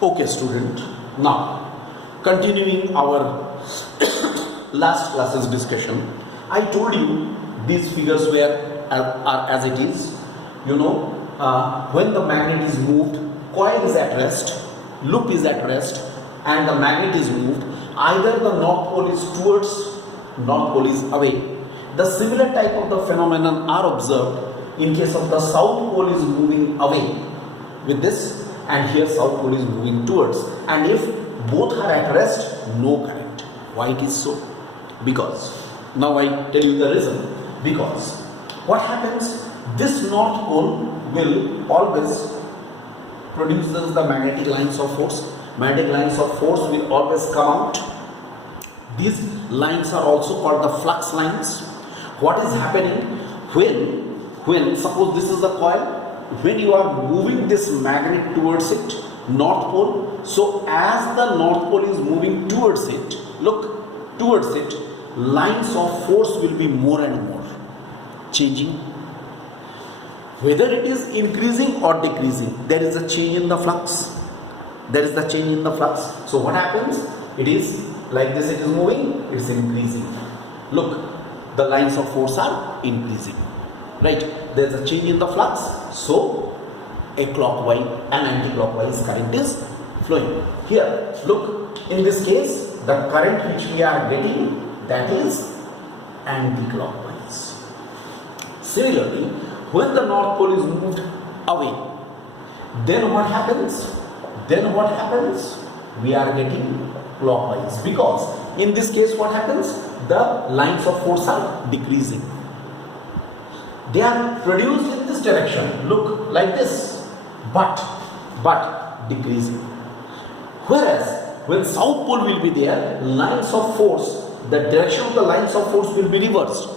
Okay, student. Now, continuing our last class's discussion, I told you these figures are as it is. When the magnet is moved, coil is at rest, loop is at rest, and the magnet is moved. Either the north pole is towards, north pole is away. The similar type of the phenomenon are observed in case of the south pole is moving away with this, and here south pole is moving towards. And if both are at rest, no current. Why it is so? Because, now I tell you the reason. Because what happens, this north pole will always produce the magnetic lines of force. Magnetic lines of force will always come out. These lines are also called the flux lines. What is happening when suppose this is the coil, when you are moving this magnet towards it, north pole, so as the north pole is moving towards it, look towards it, lines of force will be more and more changing. Whether it is increasing or decreasing, there is a change in the flux. There is the change in the flux. So what happens? It is like this, it is moving, it is increasing. Look, the lines of force are increasing. Right? There is a change in the flux. So a clockwise and anti-clockwise current is flowing. Here, look, in this case, the current which we are getting, that is anti-clockwise. Similarly, when the north pole is moved away, then what happens? We are getting clockwise, because in this case what happens? The lines of force are decreasing. They are produced in this direction, look, like this, but decreasing. Whereas when south pole will be there, lines of force, the direction of the lines of force will be reversed.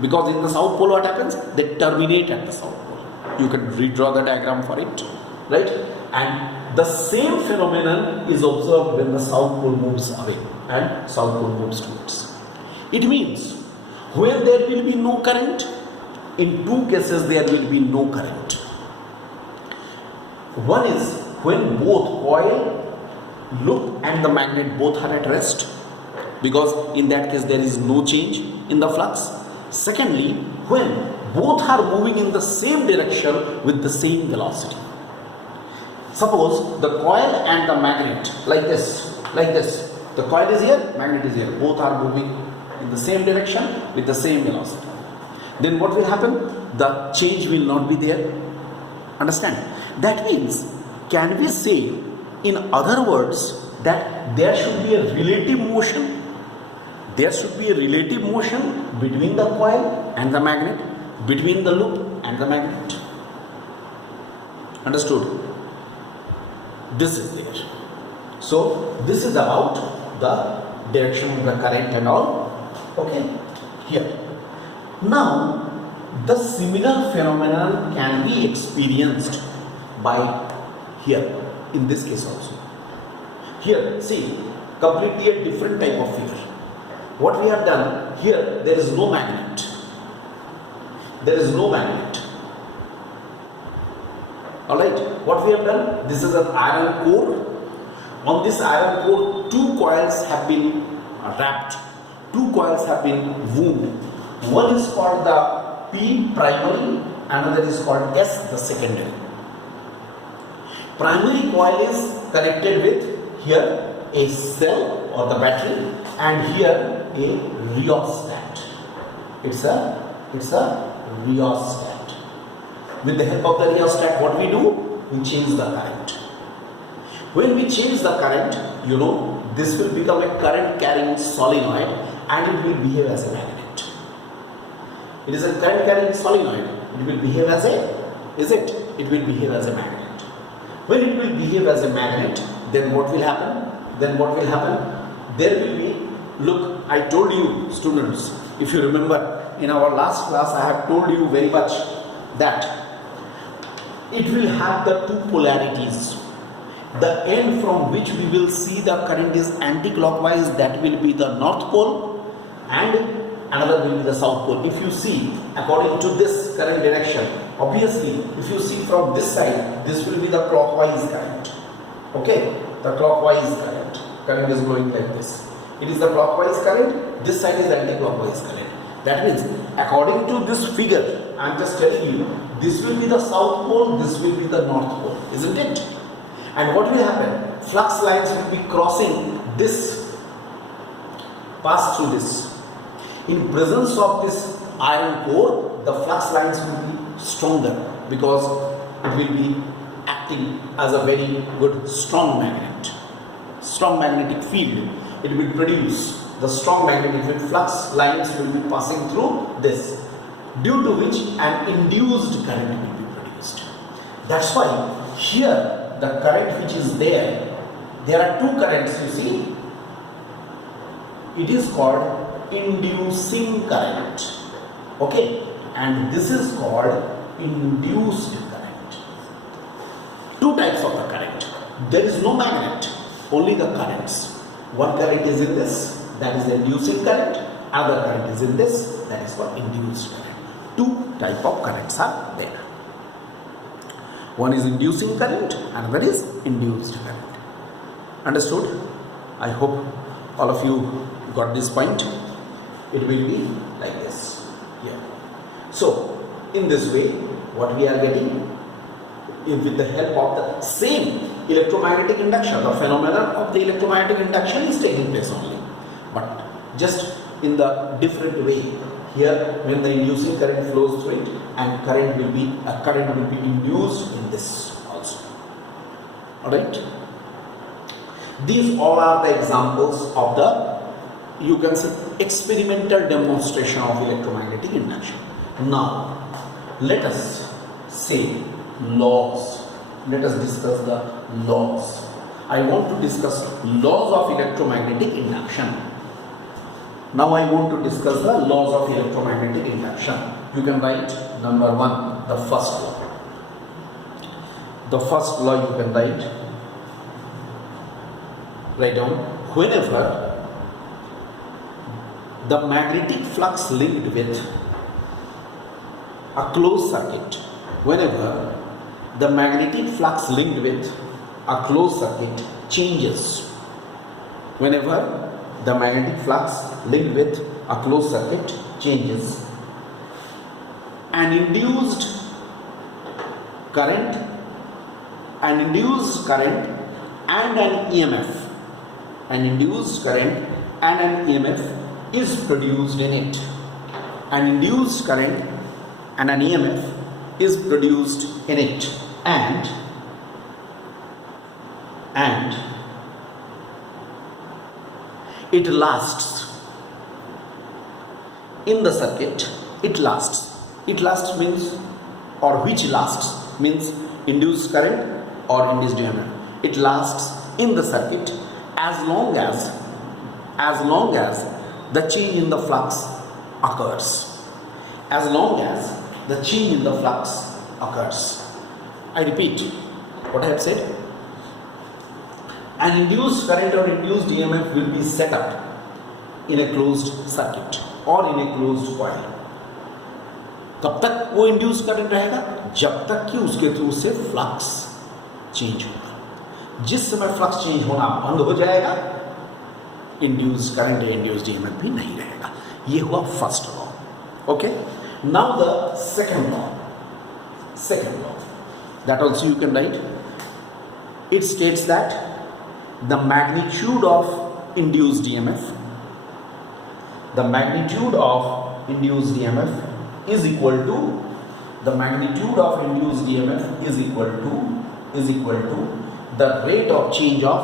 Because in the south pole what happens? They terminate at the south pole. You can redraw the diagram for it, right? And the same phenomenon is observed when the south pole moves away and south pole moves towards. It means when there will be no current, in two cases there will be no current. One is when both coil, loop and the magnet both are at rest, because in that case there is no change in the flux. Secondly, when both are moving in the same direction with the same velocity. Suppose the coil and the magnet, like this. The coil is here, magnet is here. Both are moving in the same direction with the same velocity. Then what will happen? The change will not be there. Understand? That means, can we say, in other words, that there should be a relative motion? There should be a relative motion between the coil and the magnet, between the loop and the magnet. Understood? This is there. So this is about the direction of the current and all. Okay, here. Now, the similar phenomenon can be experienced by here, in this case also. Here, see, completely a different type of figure. What we have done, here there is no magnet. There is no magnet. Alright, what we have done, this is an iron core. On this iron core, two coils have been wrapped. Two coils have been wound. One is called the P primary, another is called S the secondary. Primary coil is connected with here a cell or the battery, and here a rheostat. It's a rheostat. With the help of the rheostat, what we do? We change the current. When we change the current, this will become a current carrying solenoid and it will behave as a magnet. It is a current carrying solenoid. It will behave as it will behave as a magnet. When it will behave as a magnet, then what will happen? There will be, look, I told you students, if you remember in our last class I have told you very much that it will have the two polarities. The end from which we will see the current is anti-clockwise, that will be the north pole, and another will be the south pole. If you see according to this current direction, obviously if you see from this side, this will be the clockwise current. Okay, the clockwise current. Current is flowing like this. It is the clockwise current. This side is anti-clockwise current. That means, according to this figure, I am just telling you, this will be the south pole, this will be the north pole, isn't it? And what will happen? Flux lines will be crossing this, pass through this. In presence of this iron core, the flux lines will be stronger because it will be acting as a very good strong magnet. Strong magnetic field. It will produce the strong magnetic field. Flux lines will be passing through this, due to which an induced current will be produced. That's why here the current which is there are two currents, you see. It is called inducing current. Okay, and this is called induced current. Two types of the current. There is no magnet, only the currents. One current is in this, that is the inducing current. Other current is in this, that is called induced current. Two type of currents are there. One is inducing current, another is induced current. Understood? I hope all of you got this point. It will be like this here. So, in this way, what we are getting, if with the help of the same electromagnetic induction, the phenomenon of the electromagnetic induction is taking place only, but just in the different way. Here, when the inducing current flows through it, and current will be induced in this also. Alright? These all are the examples of the, you can say, experimental demonstration of electromagnetic induction. Now, let us say laws. Let us discuss the laws. I want to discuss laws of electromagnetic induction. Now I want to discuss the laws of electromagnetic induction. You can write number 1, the first law. The first law you can write down. Whenever the magnetic flux linked with a closed circuit, whenever the magnetic flux linked with a closed circuit changes, whenever the magnetic flux linked with a closed circuit changes, an induced current and an EMF, an induced current and an EMF is produced in it. An induced current and an EMF is produced in it, and it lasts in the circuit. It lasts means, or which lasts means, induced current or induced EMF. It lasts in the circuit as long as the change in the flux occurs. As long as the change in the flux occurs. I repeat what I have said. An induced current or induced EMF will be set up in a closed circuit or in a closed coil. कब तक वो induce current रहेगा? जब तक कि उसके through से flux change होगा. जिस समय फ्लक्स चेंज होना बंद हो जाएगा, इंड्यूस करंट या इंड्यूस्ड ईएमएफ भी नहीं रहेगा. ये हुआ first law. Okay, now the second law. That also you can write. It states that the magnitude of induced EMF, the magnitude of induced EMF is equal to, the magnitude of induced EMF is equal to the rate of change of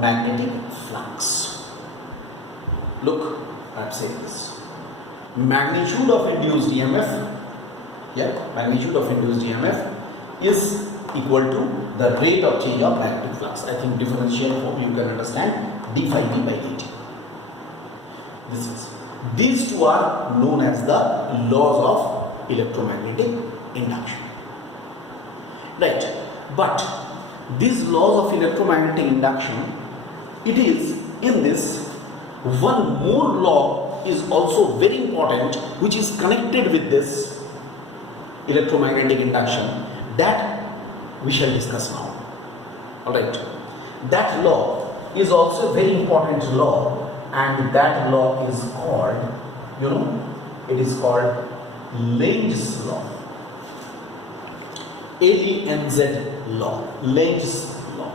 magnetic flux. Look, I have said this. Magnitude of induced EMF, magnitude of induced EMF is equal to the rate of change of magnetic flux. I think differential, hope you can understand, d phi b by dt. These two are known as the laws of electromagnetic induction. Right, but these laws of electromagnetic induction, it is in this one more law is also very important, which is connected with this electromagnetic induction, that we shall discuss now. Alright, that law is also a very important law, and that law is called, it is called Lenz law. Lenz law. Lenz law.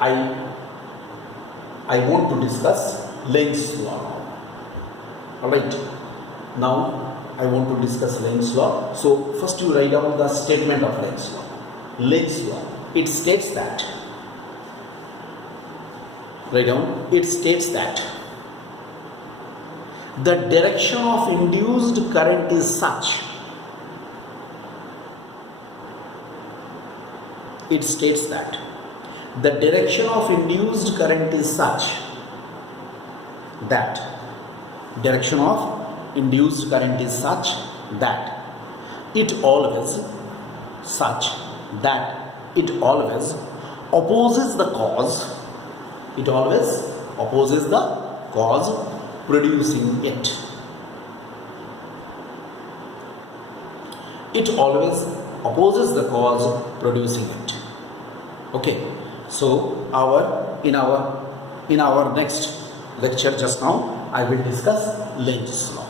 I want to discuss Lenz law now. Alright, now I want to discuss Lenz law. So first you write down the statement of Lenz law. Lenz law, it states that, write down, it states that the direction of induced current is such, it states that the direction of induced current is such that direction of induced current is such that it always opposes the cause, it always opposes the cause producing it. It always opposes the cause producing it. Okay, so in our next lecture just now I will discuss Lenz's law.